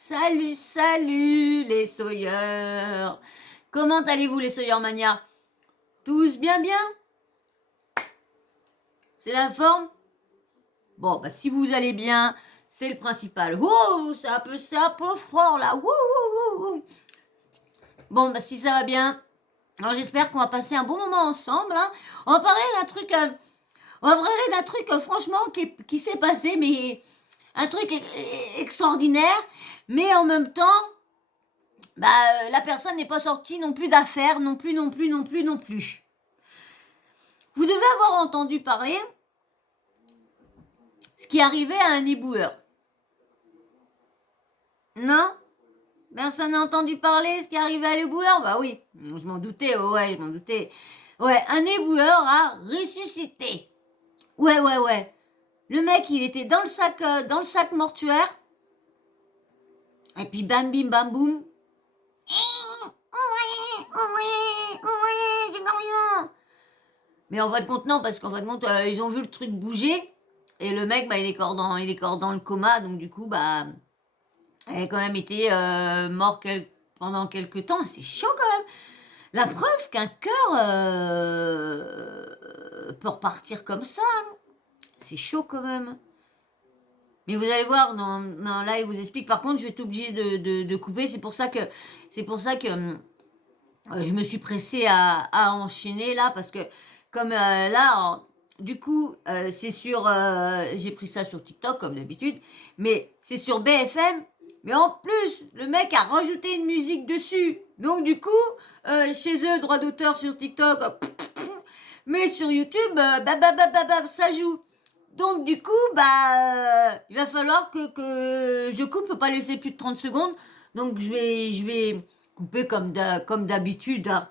Salut, salut les soyeurs. Comment allez-vous les soyeurs mania? Tous bien bien? C'est la forme? Bon, bah si vous allez bien, c'est le principal. Oh, c'est un peu fort là. Bon, bah si ça va bien, alors j'espère qu'on va passer un bon moment ensemble. Hein. On va parler d'un truc, franchement qui s'est passé, mais un truc extraordinaire, mais en même temps, la personne n'est pas sortie non plus d'affaires, non plus. Vous devez avoir entendu parler ce qui arrivait à un éboueur. Non? Personne n'a entendu parler ce qui arrivait à l'éboueur? Bah oui, je m'en doutais, je m'en doutais. Ouais, un éboueur a ressuscité. Ouais. Le mec, il était dans le sac mortuaire. Et puis bam bim bam boum. C'est rien. Mais en fin de compte, non, parce qu'en fin de compte, ils ont vu le truc bouger. Et le mec, il est encore dans le coma. Donc du coup, il a quand même été mort pendant quelques temps. C'est chaud quand même. La preuve qu'un cœur peut repartir comme ça. C'est chaud quand même. Mais vous allez voir, là, il vous explique. Par contre, je vais être obligée de couper. C'est pour ça que je me suis pressée à enchaîner là, parce que comme là, du coup, c'est sur... j'ai pris ça sur TikTok, comme d'habitude, mais c'est sur BFM. Mais en plus, le mec a rajouté une musique dessus. Donc du coup, chez eux, droit d'auteur sur TikTok, mais sur YouTube, ça joue. Donc du coup, il va falloir que je coupe, je peux pas laisser plus de 30 secondes. Donc je vais couper comme d'habitude. Hein. De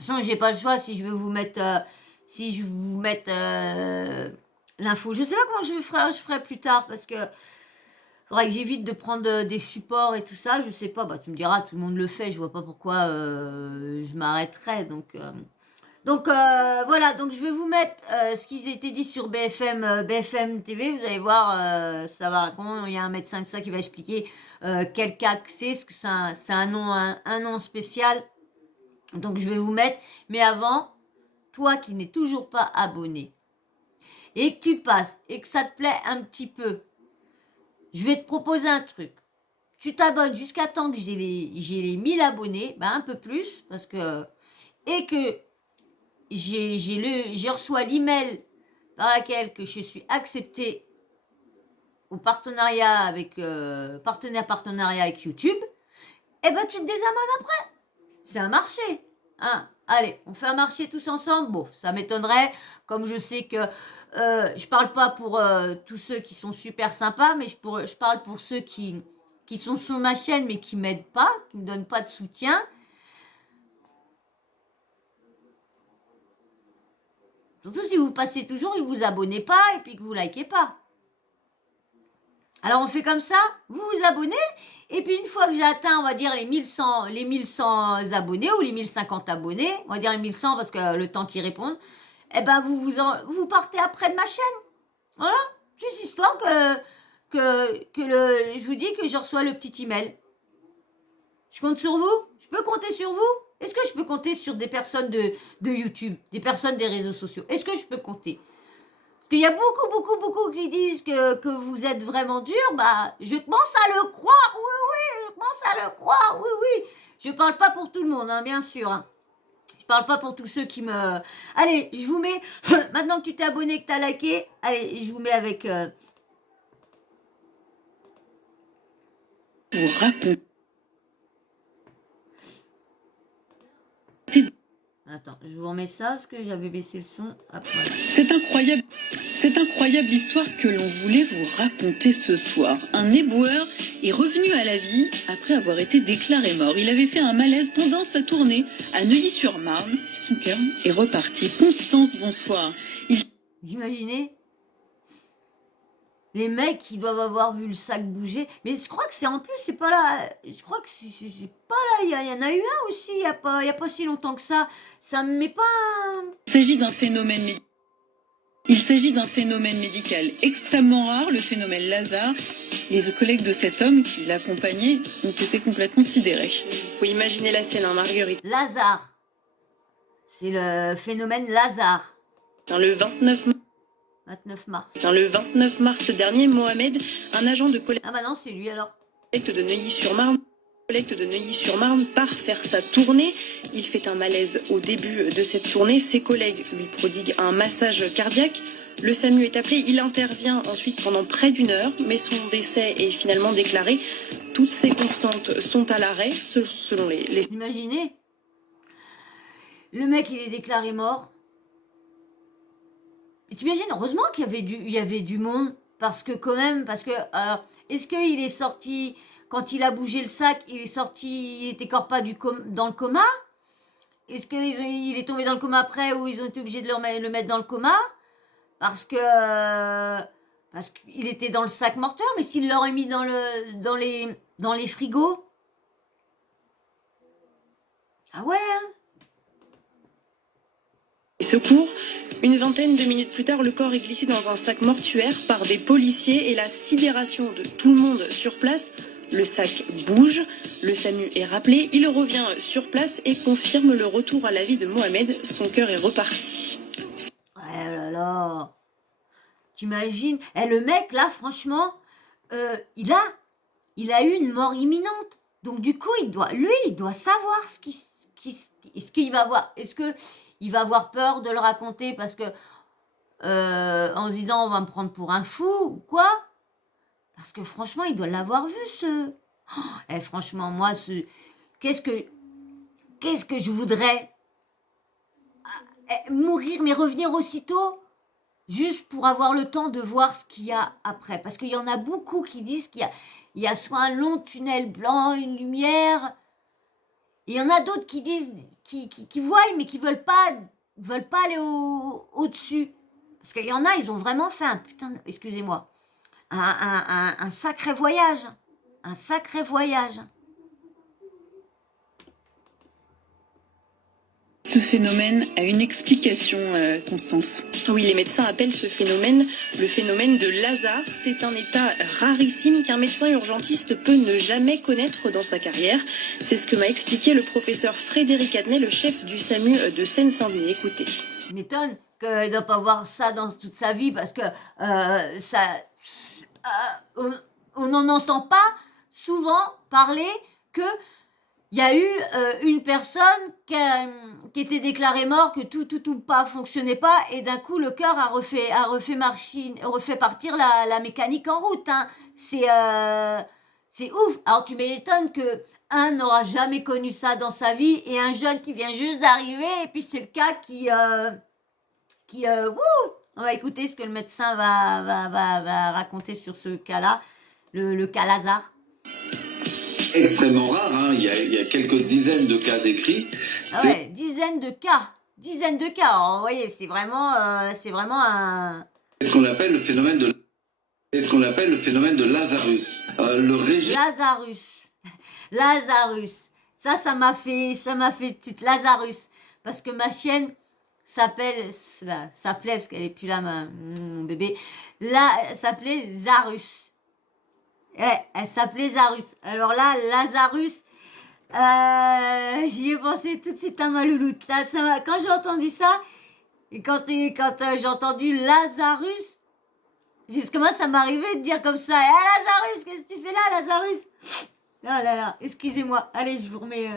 toute façon, j'ai pas le choix si je veux vous mettre l'info. Je sais pas comment je ferai plus tard, parce que faudrait que j'évite de prendre des supports et tout ça. Je sais pas, tu me diras, tout le monde le fait, je vois pas pourquoi je m'arrêterais. Donc voilà, donc je vais vous mettre ce qui était dit sur BFM TV. Vous allez voir, ça va raconter. Il y a un médecin tout ça qui va expliquer quel cas c'est, parce que c'est un nom spécial. Donc je vais vous mettre. Mais avant, toi qui n'es toujours pas abonné et que tu passes et que ça te plaît un petit peu, je vais te proposer un truc. Tu t'abonnes jusqu'à temps que j'ai les 1000 abonnés, un peu plus, parce que et que j'ai reçu l'email par laquelle que je suis acceptée au partenariat avec partenariat avec YouTube. Et tu te désabonnes après. C'est un marché. Hein. Allez, on fait un marché tous ensemble. Bon, ça m'étonnerait, comme je sais que je parle pas pour tous ceux qui sont super sympas, mais je parle pour ceux qui sont sur ma chaîne mais qui m'aident pas, qui me donnent pas de soutien. Surtout si vous passez toujours et que vous abonnez pas et puis que vous likez pas. Alors on fait comme ça, vous vous abonnez, et puis une fois que j'ai atteint, on va dire les 1100 abonnés, ou les 1050 abonnés, on va dire les 1100 parce que le temps qu'ils répondent, vous partez après de ma chaîne. Voilà, juste histoire je vous dis que je reçois le petit email. Je compte sur vous? Je peux compter sur vous? Est-ce que je peux compter sur des personnes de YouTube, des personnes des réseaux sociaux? Est-ce que je peux compter? Parce qu'il y a beaucoup qui disent que vous êtes vraiment dur, je commence à le croire, oui, je commence à le croire, oui. Je parle pas pour tout le monde, hein, bien sûr. Hein. Je parle pas pour tous ceux qui me... Allez, je vous mets... Maintenant que tu t'es abonné, que tu as liké, allez, je vous mets avec... Vous racontez. Attends, je vous remets ça, parce que j'avais baissé le son. Hop, voilà. Cette incroyable histoire que l'on voulait vous raconter ce soir. Un éboueur est revenu à la vie après avoir été déclaré mort. Il avait fait un malaise pendant sa tournée à Neuilly-sur-Marne. Son cœur est reparti. Constance, bonsoir. Vous imaginez les mecs qui doivent avoir vu le sac bouger. Mais je crois que c'est en plus, c'est pas là. Je crois que c'est pas là. Il y en a eu un aussi, il y a pas si longtemps que ça. Ça me met pas... Il s'agit d'un phénomène Il s'agit d'un phénomène médical extrêmement rare, le phénomène Lazare. Les collègues de cet homme qui l'accompagnait ont été complètement sidérés. Faut imaginer la scène, hein, Marguerite. Lazare. C'est le phénomène Lazare. Le 29 mars. Le 29 mars dernier, Mohamed, un agent de collecte Ah bah non, c'est lui alors. de Neuilly-sur-Marne, part faire sa tournée. Il fait un malaise au début de cette tournée. Ses collègues lui prodiguent un massage cardiaque. Le SAMU est appelé. Il intervient ensuite pendant près d'1 heure, mais son décès est finalement déclaré. Toutes ses constantes sont à l'arrêt, selon les... Vous imaginez ? Le mec, il est déclaré mort. Et t'imagines, heureusement qu'il y avait du monde, parce que est-ce qu'il est sorti, quand il a bougé le sac, il était encore pas dans le coma? Est-ce qu'il est tombé dans le coma après, ou ils ont été obligés de le mettre dans le coma? Parce qu'il était dans le sac mortuaire, mais s'il l'aurait mis dans les frigos. Ah ouais, hein? Secours. Une vingtaine de minutes plus tard, le corps est glissé dans un sac mortuaire par des policiers et la sidération de tout le monde sur place. Le sac bouge, le SAMU est rappelé, il revient sur place et confirme le retour à la vie de Mohamed. Son cœur est reparti. Ouais, là là. T'imagines? Le mec, là, franchement, il a eu une mort imminente. Donc, du coup, il doit savoir ce qu'il va voir. Est-ce que il va avoir peur de le raconter parce que en se disant on va me prendre pour un fou ou quoi? Parce que franchement, il doit l'avoir vu franchement, moi, qu'est-ce que je voudrais mourir mais revenir aussitôt, juste pour avoir le temps de voir ce qu'il y a après. Parce qu'il y en a beaucoup qui disent qu'il y a soit un long tunnel blanc, une lumière. Et il y en a d'autres qui disent, qui voient, mais qui veulent pas aller au-dessus. Parce qu'il y en a, ils ont vraiment fait un sacré voyage. Un sacré voyage. Ce phénomène a une explication, Constance. Oui, les médecins appellent ce phénomène le phénomène de Lazare. C'est un état rarissime qu'un médecin urgentiste peut ne jamais connaître dans sa carrière. C'est ce que m'a expliqué le professeur Frédéric Adnet, le chef du SAMU de Seine-Saint-Denis. Écoutez. Je m'étonne qu'il ne doit pas voir ça dans toute sa vie parce que on n'en entend pas souvent parler que il y a eu une personne qui était déclarée mort, que tout pas fonctionnait pas, et d'un coup le cœur a refait partir la mécanique en route. Hein. C'est ouf. Alors tu m'étonnes que un n'aura jamais connu ça dans sa vie, et un jeune qui vient juste d'arriver, et puis c'est le cas on va écouter ce que le médecin va raconter sur ce cas-là, le cas Lazare. Extrêmement rare, hein. Il y a quelques dizaines de cas décrits. Ah ouais, dizaines de cas. Alors, vous voyez, c'est vraiment un... C'est ce qu'on appelle le phénomène de Lazarus. Lazarus. Ça m'a fait Lazarus. Parce que ma chienne s'appelait, parce qu'elle est plus là, mon bébé, là, s'appelait Zarus. Ouais, elle s'appelait Zarus. Alors là, Lazarus, j'y ai pensé tout de suite à ma louloute. Là, quand j'ai entendu ça, et quand j'ai entendu Lazarus, comment ça m'arrivait de dire comme ça, Lazarus, qu'est-ce que tu fais là, Lazarus? Oh là là, excusez-moi. Allez, je vous remets...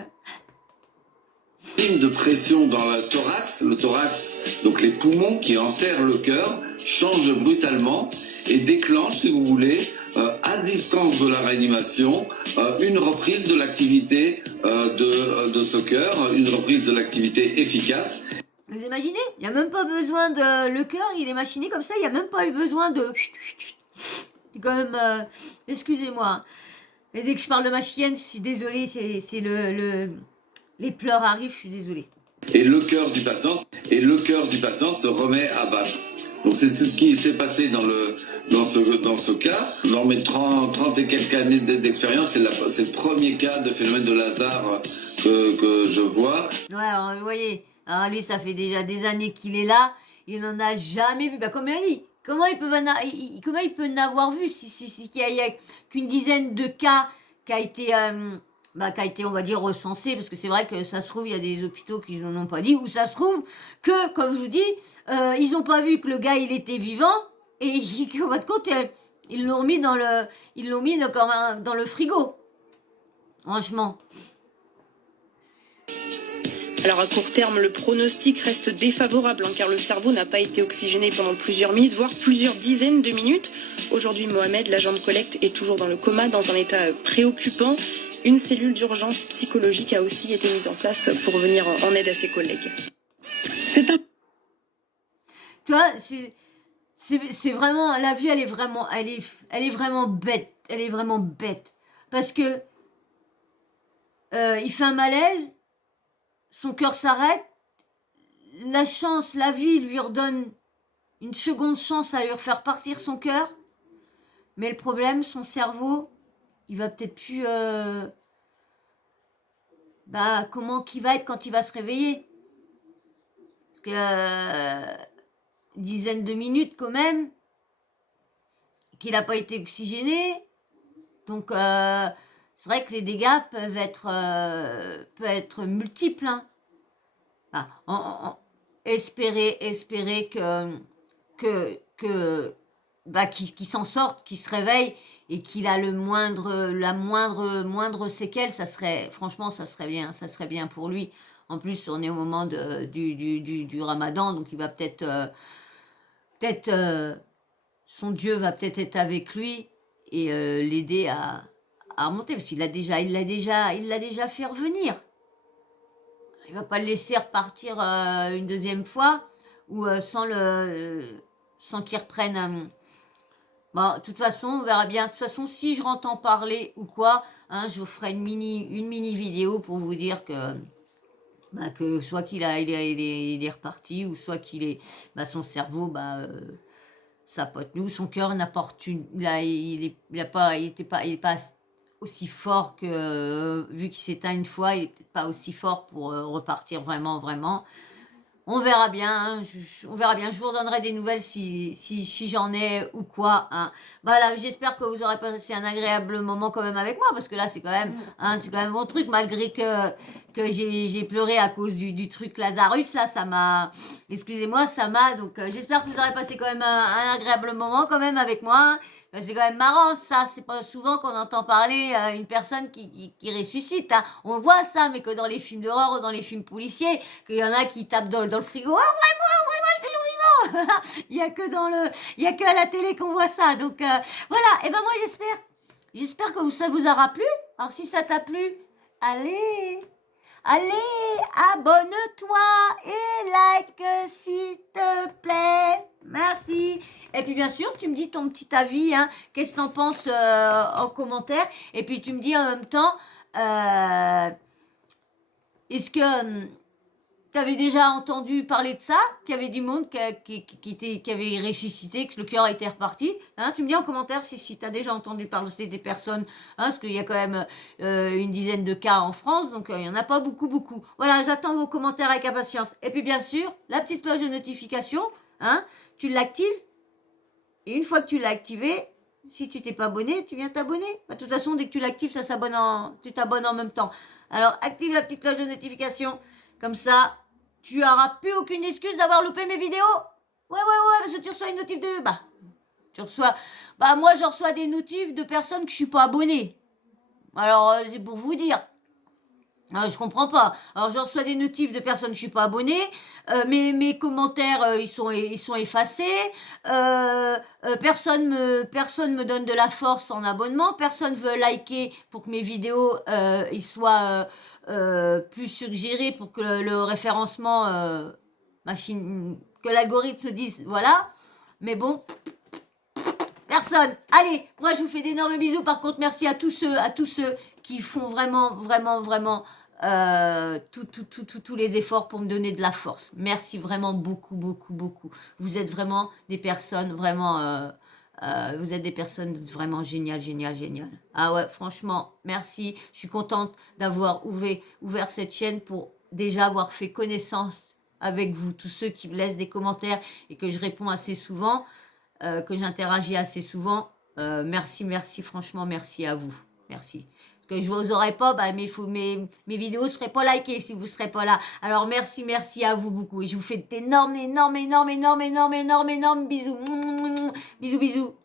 Signe de pression dans le thorax, donc les poumons qui enserrent le cœur, changent brutalement et déclenchent, si vous voulez, à distance de la réanimation, une reprise de l'activité de ce cœur, une reprise de l'activité efficace. Vous imaginez? Il n'y a même pas besoin de... Le cœur, il est machiné comme ça, il n'y a même pas eu besoin de... C'est quand même... excusez-moi. Et dès que je parle de ma chienne, je suis désolée, c'est les pleurs arrivent, je suis désolée. Et le cœur du patient se remet à battre. Donc c'est ce qui s'est passé dans ce cas. Dans mes 30 et quelques années d'expérience, c'est le premier cas de phénomène de Lazare que je vois. Ouais, alors, vous voyez, alors lui, ça fait déjà des années qu'il est là. il n'en a jamais vu. Bah, comme il dit, comment il peut n'avoir vu si qu'il y a qu'une dizaine de cas qui a été, on va dire, recensé, parce que c'est vrai que ça se trouve, il y a des hôpitaux qui n'en ont pas dit, ou ça se trouve que, comme je vous dis, ils n'ont pas vu que le gars, il était vivant, et qu'en fin de compte, ils l'ont mis dans le frigo. Franchement. Alors à court terme, le pronostic reste défavorable car le cerveau n'a pas été oxygéné pendant plusieurs minutes, voire plusieurs dizaines de minutes. Aujourd'hui, Mohamed, l'agent de collecte, est toujours dans le coma, dans un état préoccupant. Une cellule d'urgence psychologique a aussi été mise en place pour venir en aide à ses collègues. Tu vois, c'est vraiment, la vie, elle est vraiment bête. Elle est vraiment bête. Parce que il fait un malaise, son cœur s'arrête, la vie lui redonne une seconde chance à lui refaire partir son cœur, mais le problème, son cerveau, il va peut-être plus... comment qu'il va être quand il va se réveiller? Parce que dizaine de minutes quand même, qu'il n'a pas été oxygéné, donc c'est vrai que les dégâts peuvent être multiples. Hein. Espérer qu'il s'en sorte, qu'il se réveille et qu'il a la moindre séquelle, franchement, ça serait bien pour lui. En plus, on est au moment du Ramadan, donc il va peut-être, son Dieu va peut-être être avec lui et l'aider à remonter, parce qu'il l'a déjà fait revenir. Il va pas le laisser repartir une deuxième fois ou sans qu'il reprenne. Bon, de toute façon, on verra bien. De toute façon, si je rentre en parler ou quoi, hein, je vous ferai une mini vidéo pour vous dire que soit qu'il il est reparti, ou soit qu'il est, son cerveau, ça pote. Nous, son cœur n'apporte il est pas aussi fort que, vu qu'il s'éteint une fois, il est peut-être pas aussi fort pour repartir vraiment. On verra bien, hein, on verra bien. Je vous redonnerai des nouvelles si j'en ai ou quoi. Hein. Voilà, j'espère que vous aurez passé un agréable moment quand même avec moi, parce que là c'est quand même mon truc, malgré que j'ai pleuré à cause du truc Lazarus là, ça m'a, excusez-moi, donc j'espère que vous aurez passé quand même un agréable moment quand même avec moi. C'est quand même marrant, ça, c'est pas souvent qu'on entend parler une personne qui ressuscite. Hein. On voit ça, mais que dans les films d'horreur ou dans les films policiers, qu'il y en a qui tapent dans le frigo. Oh, vraiment, il est toujours vivant. Il y a que à la télé qu'on voit ça. Donc voilà, et ben moi j'espère que ça vous aura plu. Alors si ça t'a plu, allez, abonne-toi et like s'il te plaît. Merci. Et puis bien sûr, tu me dis ton petit avis, hein, qu'est-ce que t'en penses en commentaire. Et puis tu me dis en même temps, est-ce que tu avais déjà entendu parler de ça, qu'il y avait du monde qui avait ressuscité, que le cœur était reparti, hein, tu me dis en commentaire si tu as déjà entendu parler des personnes, hein, parce qu'il y a quand même une dizaine de cas en France, donc il n'y en a pas beaucoup. Voilà, j'attends vos commentaires avec impatience. Et puis bien sûr, la petite cloche de notification, hein, tu l'actives, et une fois que tu l'as activé, si tu t'es pas abonné, tu viens t'abonner. De toute façon, dès que tu l'actives, tu t'abonnes en même temps. Alors, active la petite cloche de notification, comme ça, tu n'auras plus aucune excuse d'avoir loupé mes vidéos. Ouais, parce que tu reçois une notif de... moi, je reçois des notifs de personnes que je suis pas abonnée. Alors, c'est pour vous dire. Alors, je comprends pas. Alors, je reçois des notifs de personnes que je suis pas abonnée. Mes commentaires, ils sont effacés. Personne me donne de la force en abonnement. Personne veut liker pour que mes vidéos ils soient plus suggérés, pour que le référencement que l'algorithme dise voilà. Mais bon, personne. Allez, moi je vous fais d'énormes bisous. Par contre, merci à tous ceux qui font vraiment tous les efforts pour me donner de la force. Merci vraiment beaucoup. Vous êtes vraiment des personnes vraiment géniales. Ah ouais, franchement, merci. Je suis contente d'avoir ouvert cette chaîne pour déjà avoir fait connaissance avec vous, tous ceux qui me laissent des commentaires et que je réponds assez souvent, que j'interagis assez souvent. Merci, merci, franchement, merci à vous. Merci. Parce que je vous aurais pas, bah, mes vidéos ne seraient pas likées si vous ne serez pas là. Alors merci, merci à vous beaucoup. Et je vous fais d'énormes, énormes, énormes, énormes, énormes, énormes, énormes bisous. Bisous, bisous.